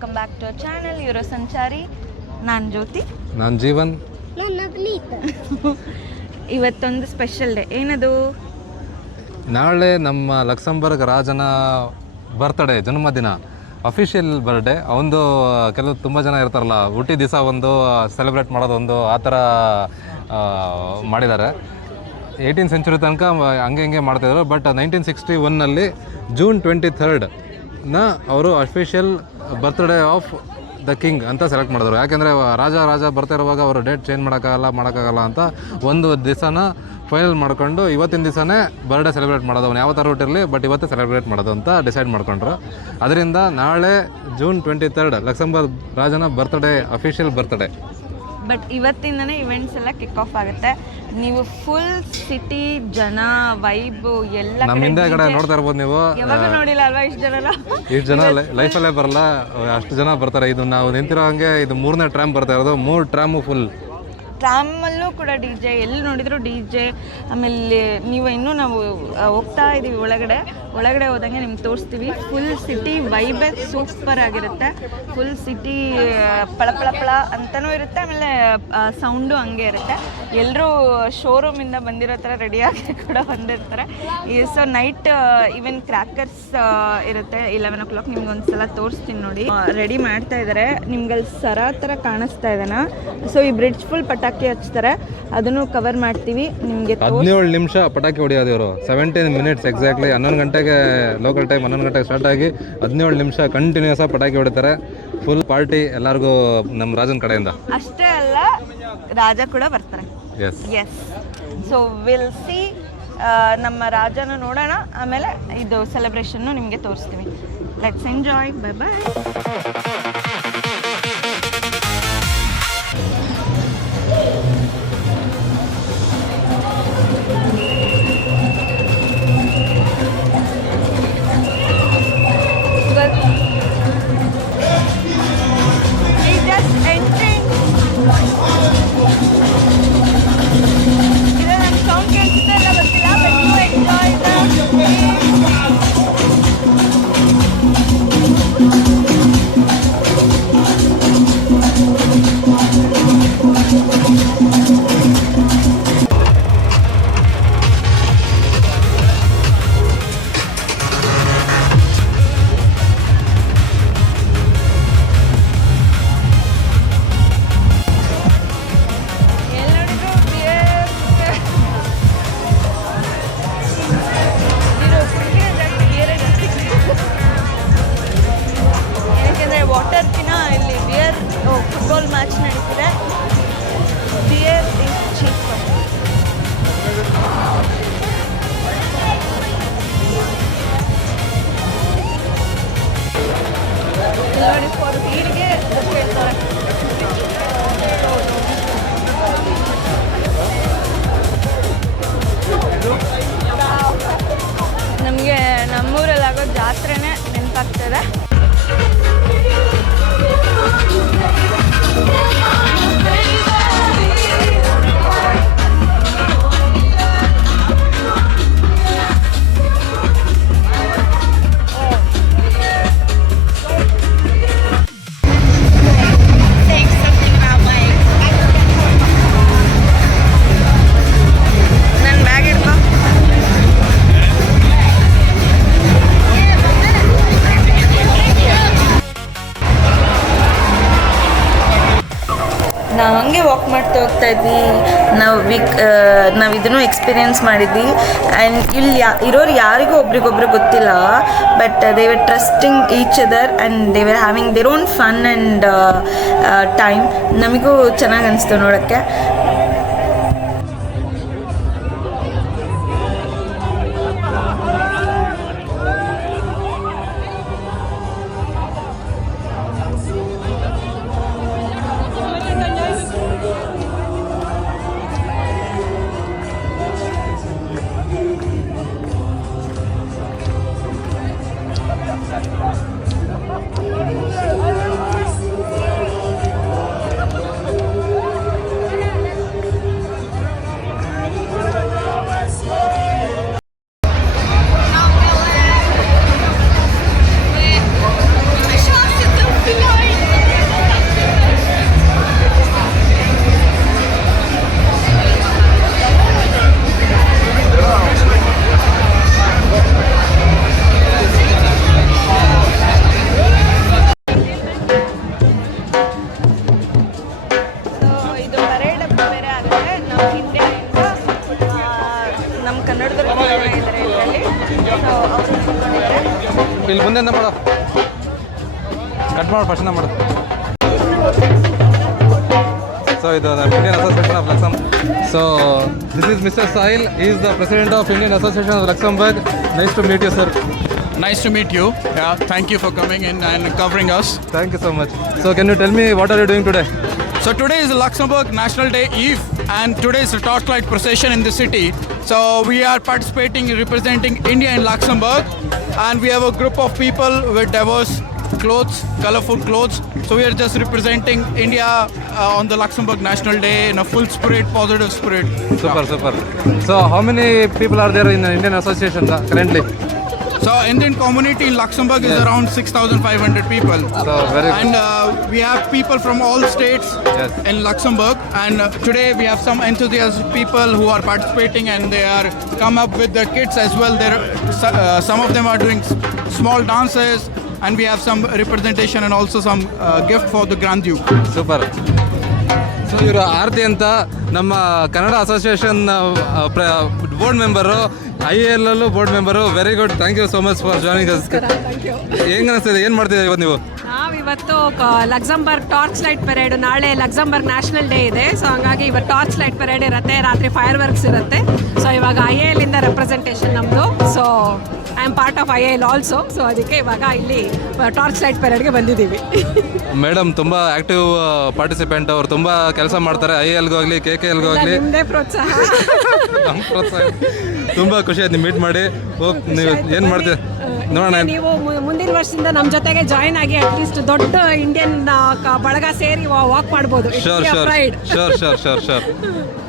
Welcome back to channel euro Sanchari. ನಾನು ಜ್ಯೋತಿ. ನಾನು ಜೀವನ್. ಇವತ್ತೊಂದು ಸ್ಪೆಷಲ್ ಡೇ. ಏನದು? ನಾಳೆ ನಮ್ಮ ಲಕ್ಸಂಬರ್ಗ್ ರಾಜನ ಬರ್ತ್ಡೇ, ಜನ್ಮದಿನ, ಅಫಿಷಿಯಲ್ ಬರ್ಡೇ. ಅವನು ಕೆಲವು ತುಂಬ ಜನ ಇರ್ತಾರಲ್ಲ, ಹುಟ್ಟಿ ದಿವಸ ಒಂದು ಸೆಲೆಬ್ರೇಟ್ ಮಾಡೋದೊಂದು ಆ ಥರ ಮಾಡಿದ್ದಾರೆ. 18th ಸೆಂಚುರಿ ತನಕ ಹಂಗೆ ಹಿಂಗೆ ಮಾಡ್ತಾಯಿದ್ರು. ಬಟ್ 1961ನಲ್ಲಿ ಜೂನ್ 23ನ ಅವರು official birthday of the king ಅಂತ ಸೆಲೆಕ್ಟ್ ಮಾಡಿದ್ರು. ಯಾಕೆಂದರೆ ರಾಜ ಬರ್ತಾ ಇರುವಾಗ ಅವರು ಡೇಟ್ ಚೇಂಜ್ ಮಾಡೋಕ್ಕಾಗಲ್ಲ ಅಂತ ಒಂದು ದಿವಸನ ಫೈನಲ್ ಮಾಡ್ಕೊಂಡು ಇವತ್ತಿನ ದಿವಸನೇ ಬರ್ಡೇ ಸೆಲೆಬ್ರೇಟ್ ಮಾಡೋದು. ಅವ್ನು ಯಾವ ಥರ ರೂಟ್ ಇರಲಿ, ಬಟ್ ಇವತ್ತೇ ಸೆಲೆಬ್ರೇಟ್ ಮಾಡೋದು ಅಂತ ಡಿಸೈಡ್ ಮಾಡ್ಕೊಂಡ್ರು. ಅದರಿಂದ ನಾಳೆ ಜೂನ್ 23 ಲಕ್ಸಂಬರ್ಗ್ ರಾಜನ ಬರ್ತ್ಡೇ, ಅಫಿಷಿಯಲ್ ಬರ್ತ್ಡೇ. ಬಟ್ ಇವತ್ತಿಂದನೇ ಇವೆಂಟ್ಸ್ ಎಲ್ಲ ಕಿಕ್ ಆಫ್ ಆಗುತ್ತೆ. ನೀವು ಫುಲ್ ಸಿಟಿ ಜನ ವೈಬು ಎಲ್ಲ ನಮ್ಮ ಹಿಂದೆ ಕಡೆ ನೋಡ್ತಾ ಇರ್ಬೋದು ನೀವು. ಯಾವಾಗ ನೋಡಿಲ್ಲ ಅಲ್ವಾ ಇಷ್ಟು ಜನ ಲೈಫಲ್ಲೇ ಬರಲ್ಲ, ಅಷ್ಟು ಜನ ಬರ್ತಾರೆ. ಇದು ನಾವು ನಿಂತಿರೋ ಹಂಗೆ ಇದು 3ನೇ ಟ್ರಾಮ್ ಬರ್ತಾ ಇರೋದು. 3 ಟ್ರಾಮು ಫುಲ್. ಟ್ರಾಮಲ್ಲೂ ಕೂಡ ಡಿ ಜೆ, ಎಲ್ಲಿ ನೋಡಿದ್ರು ಡಿ ಜೆ. ಆಮೇಲೆ ನೀವು ಇನ್ನೂ ನಾವು ಹೋಗ್ತಾ ಇದ್ದೀವಿ ಒಳಗಡೆ ಹೋದಂಗೆ ನಿಮ್ಗೆ ತೋರಿಸ್ತೀವಿ. ಫುಲ್ ಸಿಟಿ ವೈಬೇ ಸೂಪರ್ ಆಗಿರುತ್ತೆ. ಫುಲ್ ಸಿಟಿ ಪಳ ಅಂತಲೂ ಇರುತ್ತೆ. ಆಮೇಲೆ ಸೌಂಡು ಹಂಗೆ ಇರುತ್ತೆ. ಎಲ್ಲರೂ ಶೋರೂಮಿಂದ ಬಂದಿರೋ ಥರ ರೆಡಿಯಾಗಿ ಕೂಡ ಬಂದಿರ್ತಾರೆ. ಸೊ ನೈಟ್ ಈವನ್ ಕ್ರ್ಯಾಕರ್ಸ್ ಇರುತ್ತೆ 11 o'clock. ನಿಮ್ಗೆ ಒಂದು ಸಲ ತೋರಿಸ್ತೀನಿ ನೋಡಿ. ರೆಡಿ ಮಾಡ್ತಾ ಇದ್ದಾರೆ. ನಿಮ್ಗಲ್ಲಿ ಸರ ಥರ ಕಾಣಿಸ್ತಾ ಇದ್ದಾನ. ಸೊ ಈ ಬ್ರಿಡ್ಜ್ ಫುಲ್ ಪಟಾಕಿ ಹಚ್ತಾರೆ, ಅದನ್ನು ಕವರ್ ಮಾಡ್ತೀವಿ ನಿಮಗೆ. 17 ನಿಮಿಷ ಪಟಾಕಿ ಹೊಡೆಯೋದು ಇವರು. 17 minutes ಎಕ್ಸಾಕ್ಟ್ಲಿ. 11 ಗಂಟೆಗೆ ಲೋಕಲ್ ಟೈಮ್, 11 ಗಂಟೆಗೆ ಸ್ಟಾರ್ಟ್ ಆಗಿ 17 ನಿಮಿಷ ಕಂಟಿನ್ಯೂಸ್ ಆಗಿ ಪಟಾಕಿ ಹೊಡಿತಾರೆ. ಫುಲ್ ಪಾರ್ಟಿ ಎಲ್ಲರಿಗೂ ನಮ್ಮ ರಾಜನ ಕಡೆಯಿಂದ. ಅಷ್ಟೇ ಅಲ್ಲ, ರಾಜ ಕೂಡ ಬರ್ತಾರೆ. ಎಸ್. So will see. ನಮ್ಮ ರಾಜನ ನೋಡೋಣ, ಆಮೇಲೆ ಇದು ಸೆಲೆಬ್ರೇಷನ್ನು ನಿಮಗೆ ತೋರಿಸ್ತೀವಿ. Let's enjoy. Bye bye. Football match ನಡೀತಿದೆ. Beer is cheap. ನೋಡಿ, ಫಾರ್ ಬೀರ್ಗೆ ಹೇಳ್ತಾರೆ. ನಮಗೆ ನಮ್ಮೂರಲ್ಲಾಗೋ ಜಾತ್ರೆನೇ ನೆನಪಾಗ್ತದೆ. ನಾವು ಹಂಗೆ ವಾಕ್ ಮಾಡ್ತಾ ಹೋಗ್ತಾ ಇದ್ವಿ. ನಾವು ಇದನ್ನು ಎಕ್ಸ್ಪೀರಿಯೆನ್ಸ್ ಮಾಡಿದ್ವಿ. ಆ್ಯಂಡ್ ಇಲ್ಲಿ ಇರೋರು ಯಾರಿಗೂ ಒಬ್ರಿಗೊಬ್ರು ಗೊತ್ತಿಲ್ಲ, but they were trusting each other and they were having their own fun and time. ನಮಗೂ ಚೆನ್ನಾಗಿ ಅನಿಸ್ತು ನೋಡೋಕ್ಕೆ. ಮುಂದೆಂದ ಮಾಡು, ಕಟ್ ಮಾಡು, ಫಸ್ಟ್ನ ಮಾಡು. So ಇದು Indian Association of Luxembourg. So this is Mr. Sahil. He is the president of Indian Association of Luxembourg. Nice to meet you, sir. Nice to meet you. Yeah, thank you for coming in and covering us. Thank you so much. So can you tell me what are you doing today? So today is Luxembourg National Day Eve, and today is a torchlight procession in the city. So we are participating, representing India in Luxembourg, and we have a group of people with diverse clothes, colorful clothes. So we are just representing India on the Luxembourg National Day in a full spirit, positive spirit. Super, super. So how many people are there in the Indian Association currently? So Indian community in Luxembourg is around 6,500 people. So very good. And we have people from all states Yes. in Luxembourg, and today we have some enthusiastic people who are participating, and they are come up with their kids as well. Some of them are doing small dances, and we have some representation and also some gift for the Grand Duke. Super. So ಇವರು ಆರತಿ ಅಂತ ನಮ್ಮ Kannada association board member, IAL ಅಲ್ಲೂ board member. Very good, thank you so much for joining us. ಹೆಂಗೆ ಅನಿಸ್ತಿದೆ, ಏನು ಮಾಡ್ತಿದ್ದೀವಿ ಇವತ್ತು ನೀವು? ನಾವಿವತ್ತು ಲಕ್ಸಂಬರ್ಗ್ ಟಾರ್ಚ್ ಲೈಟ್ ಪೆರೇಡ್, ನಾಳೆ ಲಕ್ಸಂಬರ್ಗ್ ನ್ಯಾಷನಲ್ ಡೇ ಇದೆ. ಸೊ ಹಂಗಾಗಿ ಇವತ್ತು ಟಾರ್ಚ್ ಲೈಟ್ ಪೆರೇಡ್ ಇರುತ್ತೆ, ರಾತ್ರಿ ಫೈರ್ ವರ್ಕ್ಸ್ ಇರುತ್ತೆ. ಸೊ ಇವಾಗ IAL ಇಂದ ರೆಪ್ರೆಸೆಂಟೇಷನ್ ನಮ್ಮದು. So I am part of IAL also. So ಅದಕ್ಕೆ ಇವಾಗ ಇಲ್ಲಿ ಟಾರ್ಚ್ ಲೈಟ್ ಪೆರೇಡ್ಗೆ ಬಂದಿದ್ದೀವಿ. ಮೇಡಮ್ ತುಂಬ ಆ್ಯಕ್ಟಿವ್ ಪಾರ್ಟಿಸಿಪೆಂಟ್, ಅವ್ರು ತುಂಬ ಕೆಲಸ ಮಾಡ್ತಾರೆ. IALಗೂ ಆಗಲಿ KKLಗೂ ಆಗಲಿ. ನಿಮ್ಮದೇ ಪ್ರೋತ್ಸಾಹ. ನಮ್ಮ ಪ್ರೋತ್ಸಾಹ. ತುಂಬ ಖುಷಿ ಆಯ್ತು ಮೀಟ್ ಮಾಡಿ. ನೀವು ಏನು ಮಾಡ್ತೀವಿ ನೋಡೋಣ. ನೀವು ಮುಂದಿನ ವರ್ಷದಿಂದ ನಮ್ಮ ಜೊತೆಗೆ ಜಾಯಿನ್ ಆಗಿ ಅಟ್ಲೀಸ್ಟ್ ದೊಡ್ಡ ಇಂಡಿಯನ್ ಬಳಗ ಸೇರಿ ವಾಕ್ ಮಾಡ್ಬೋದು. ಶೋರ್ ಶೋರ್ ಶೋರ್ ಶೋರ್ ಶೋರ್ ಶೋರ್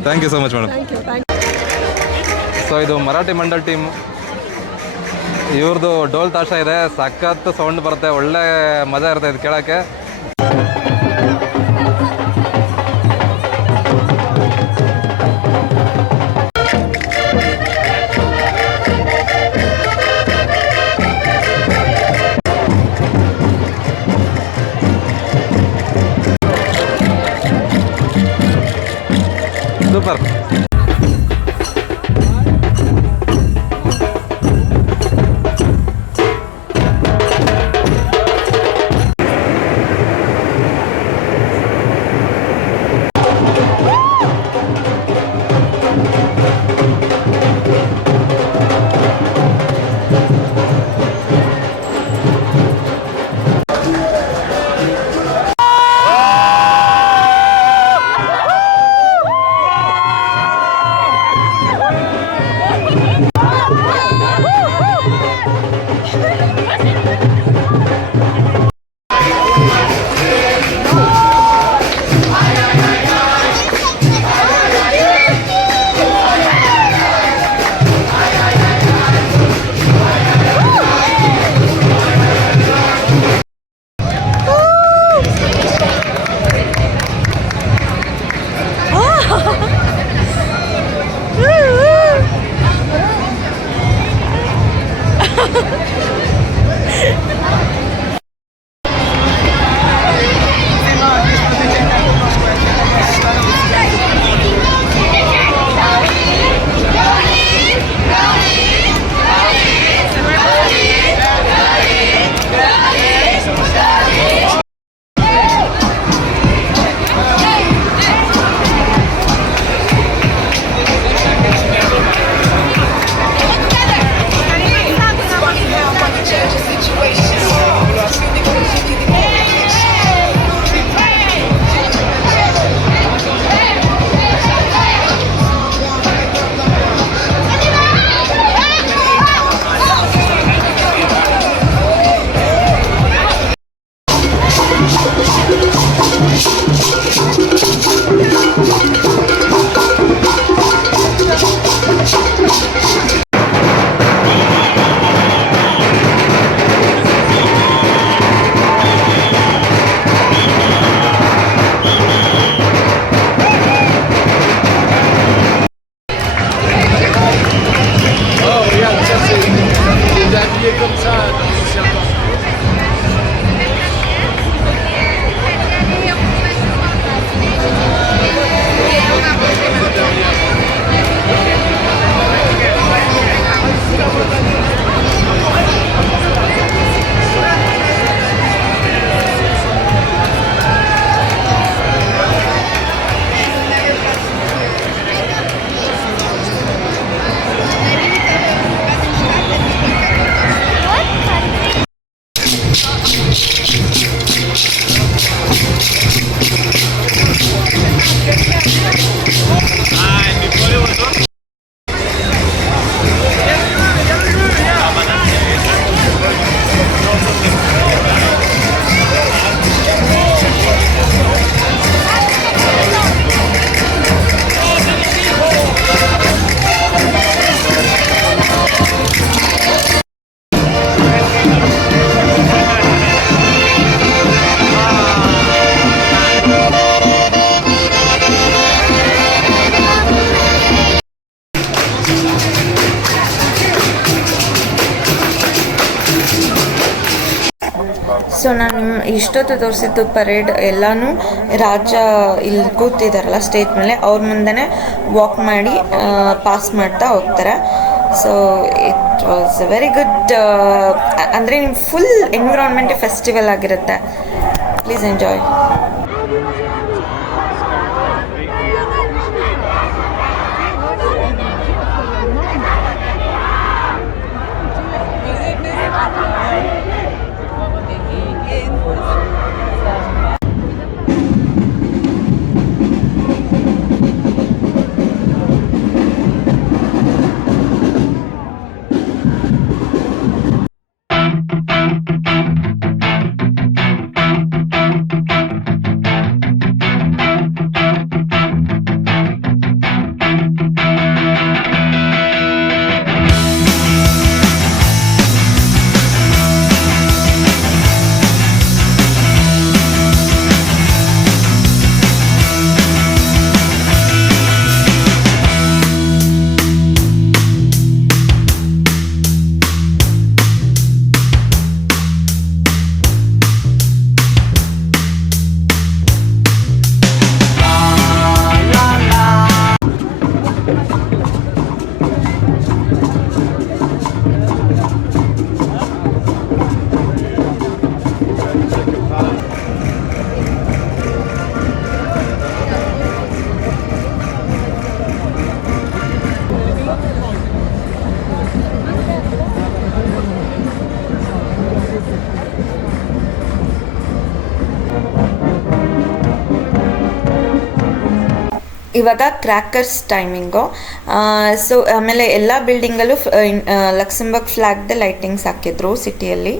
thank you so much madam. So ಇದು ಮರಾಠಿ ಮಂಡಲ್ ಟೀಮ್. ಇವ್ರದ್ದು ಡೋಲ್ ತಾಶ ಇದೆ, ಸಖತ್ ಸೌಂಡ್ ಬರುತ್ತೆ, ಒಳ್ಳೆ ಮಜಾ ಇರುತ್ತೆ ಇದು ಕೇಳೋಕ್ಕೆ. ಸೂಪರ್. ಸೊ ನಾನು ಇಷ್ಟೊತ್ತು ತೋರಿಸಿದ್ದು ಪರೇಡ್ ಎಲ್ಲನೂ ರಾಜ ಇಲ್ಲಿ ಕೂತಿದ್ದಾರಲ್ಲ ಸ್ಟೇಜ್ ಮೇಲೆ ಅವ್ರ ಮುಂದೆನೇ ವಾಕ್ ಮಾಡಿ ಪಾಸ್ ಮಾಡ್ತಾ ಹೋಗ್ತಾರೆ. So it was very good. ಅಂದರೆ ನಿಮ್ಮ ಫುಲ್ ಎನ್ವಿರಾನ್ಮೆಂಟೇ ಫೆಸ್ಟಿವಲ್ ಆಗಿರುತ್ತೆ. Please enjoy. ಇವಾಗ ಕ್ರ್ಯಾಕರ್ಸ್ ಟೈಮಿಂಗು. ಸೊ ಆಮೇಲೆ ಎಲ್ಲ ಬಿಲ್ಡಿಂಗಲ್ಲೂ ಲಕ್ಸಂಬರ್ಗ್ ಫ್ಲ್ಯಾಗ್ದೇ ಲೈಟಿಂಗ್ಸ್ ಹಾಕಿದ್ರು ಸಿಟಿಯಲ್ಲಿ.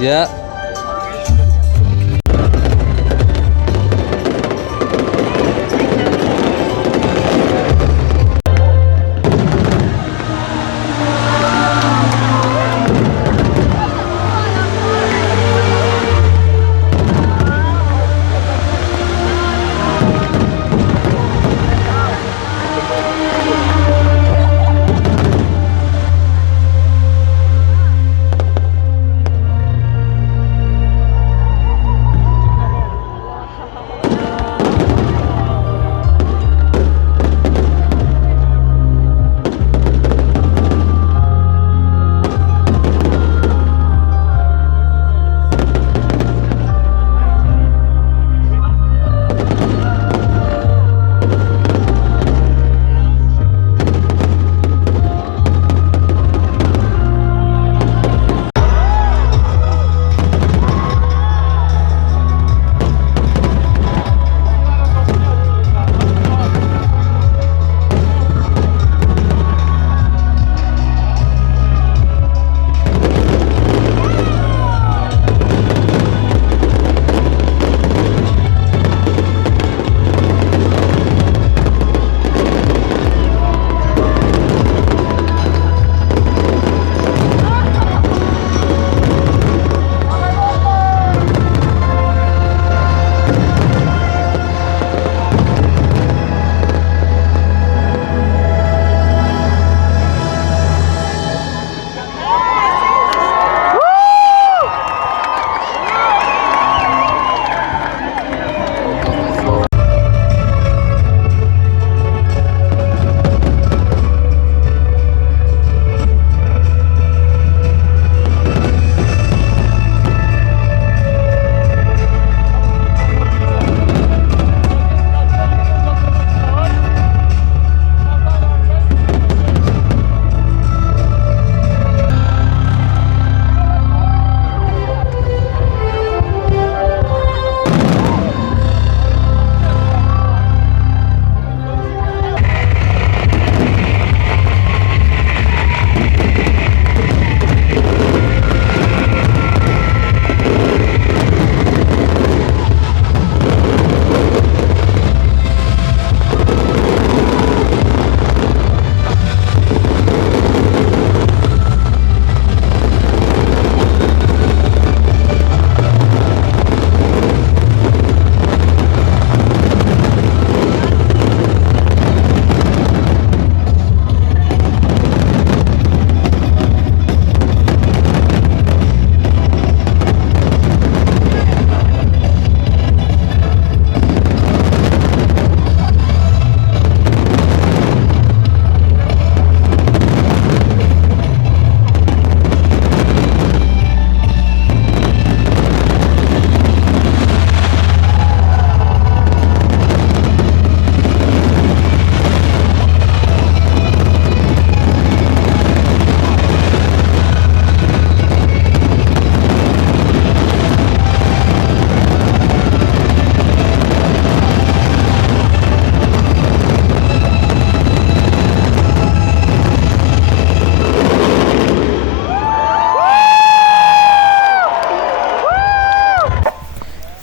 Yeah.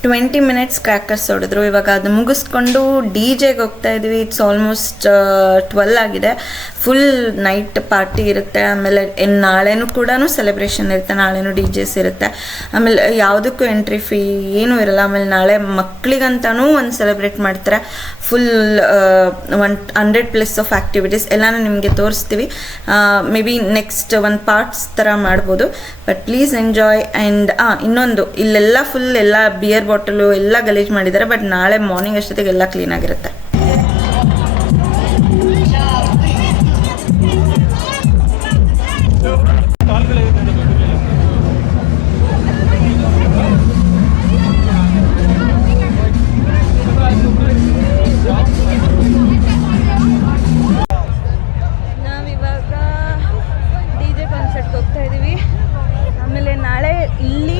20 ಮಿನಿಟ್ಸ್ ಕ್ರ್ಯಾಕರ್ಸ್ ಹೊಡೆದ್ರು. ಇವಾಗ ಅದು ಮುಗಿಸ್ಕೊಂಡು ಡಿ.ಜೆಗೆ ಹೋಗ್ತಾ ಇದ್ವಿ. ಇಟ್ಸ್ ಆಲ್ಮೋಸ್ಟ್ 12 ಆಗಿದೆ. ಫುಲ್ ನೈಟ್ ಪಾರ್ಟಿ ಇರುತ್ತೆ. ಆಮೇಲೆ ನಾಳೆನೂ ಕೂಡ ಸೆಲೆಬ್ರೇಷನ್ ಇರುತ್ತೆ. ನಾಳೆನೂ ಡಿ.ಜೆಸ್ ಇರುತ್ತೆ. ಆಮೇಲೆ ಯಾವುದಕ್ಕೂ ಎಂಟ್ರಿ ಫೀ ಏನೂ ಇರಲ್ಲ. ಆಮೇಲೆ ನಾಳೆ ಮಕ್ಕಳಿಗಂತನೂ ಒಂದು ಸೆಲೆಬ್ರೇಟ್ ಮಾಡ್ತಾರೆ. ಫುಲ್ 100+ ಆಫ್ ಆ್ಯಕ್ಟಿವಿಟೀಸ್ ಎಲ್ಲನೂ ನಿಮಗೆ ತೋರಿಸ್ತೀವಿ. ಮೇ ಬಿ ನೆಕ್ಸ್ಟ್ ಒಂದು ಪಾರ್ಟ್ಸ್ ಥರ ಮಾಡ್ಬೋದು. But please enjoy. ಆ್ಯಂಡ್ ಇನ್ನೊಂದು, ಇಲ್ಲೆಲ್ಲ ಫುಲ್ ಎಲ್ಲ ಬಿಯರ್ ಬಾಟಲು ಎಲ್ಲ ಗಲೀಜು ಮಾಡಿದ್ದಾರೆ. ಬಟ್ ನಾಳೆ ಮಾರ್ನಿಂಗ್ ಅಷ್ಟೊತ್ತಿಗೆ ಎಲ್ಲ ಕ್ಲೀನಾಗಿರುತ್ತೆ. ನಾವಿವಾಗ ಡಿ.ಜೆ ಕಾನ್ಸರ್ಟ್ಗೆ ಹೋಗ್ತಾ ಇದ್ದೀವಿ. ಆಮೇಲೆ ನಾಳೆ ಇಲ್ಲಿ